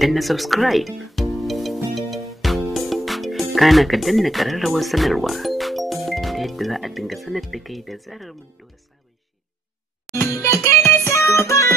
danna subscribe, kana ka danna ƙararrawar sanarwa ta yadda za a dinga sanar da kai da zarar mun ɗora sabon shiri.